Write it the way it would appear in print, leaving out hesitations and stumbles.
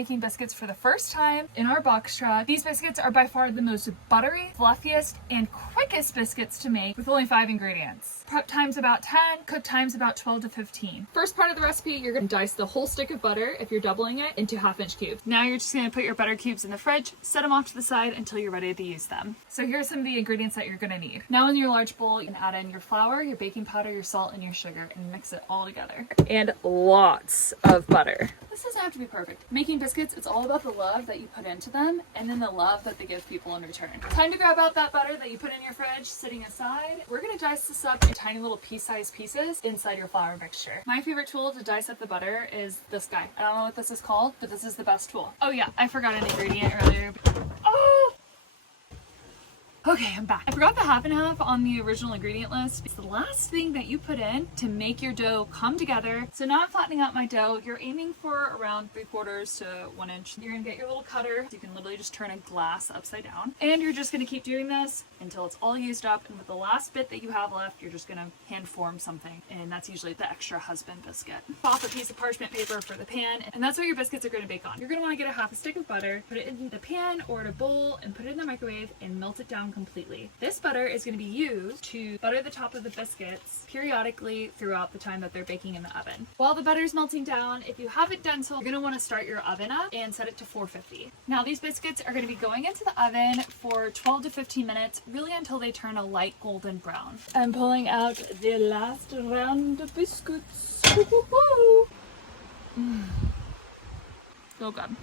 making biscuits for the first time in our box truck. These biscuits are by far the most buttery, fluffiest, and quickest biscuits to make with only 5 ingredients. Prep time's about 10, cook time's about 12 to 15. First part of the recipe, you're gonna dice the whole stick of butter, if you're doubling it, into 1/2-inch cubes. Now you're just gonna put your butter cubes in the fridge, set them off to the side until you're ready to use them. So here's some of the ingredients that you're gonna need. Now in your large bowl, you can add in your flour, your baking powder, your salt, and your sugar, and mix it all together. And lots of butter. This doesn't have to be perfect. Making biscuits, it's all about the love that you put into them, and then the love that they give people in return. Time to grab out that butter that you put in your fridge, sitting aside. We're gonna dice this up into tiny little pea-sized pieces inside your flour mixture. My favorite tool to dice up the butter is this guy. I don't know what this is called, but this is the best tool. Oh yeah, I forgot an ingredient earlier. Oh! Okay, I'm back. I forgot the 1/2 on the original ingredient list. It's the last thing that you put in to make your dough come together. So now I'm flattening out my dough. You're aiming for around 3/4 to 1 inch. You're gonna get your little cutter. So you can literally just turn a glass upside down. And you're just gonna keep doing this until it's all used up. And with the last bit that you have left, you're just gonna hand form something. And that's usually the extra husband biscuit. Off a piece of parchment paper for the pan. And that's what your biscuits are gonna bake on. You're gonna wanna get a 1/2 stick of butter, put it in the pan or in a bowl, and put it in the microwave and melt it down completely. This butter is going to be used to butter the top of the biscuits periodically throughout the time that they're baking in the oven. While the butter is melting down, if you have it done so, you're going to want to start your oven up and set it to 450. Now these biscuits are going to be going into the oven for 12 to 15 minutes, really until they turn a light golden brown. I'm pulling out the last round of biscuits. So good.